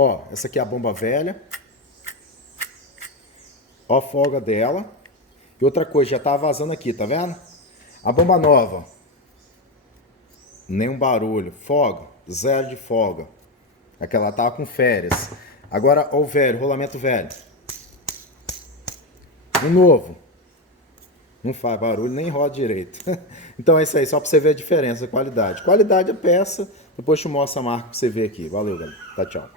Ó, essa aqui é a bomba velha. Ó a folga dela. E outra coisa, já tá vazando aqui, tá vendo? A bomba nova. Nenhum barulho. Folga. Zero de folga. Aquela tava com férias. Agora, ó o velho, rolamento velho. O novo. Não faz barulho, nem roda direito. Então é isso aí, só pra você ver a diferença, a qualidade. Qualidade é peça. Depois eu te mostro a marca pra você ver aqui. Valeu, galera. Tá, tchau.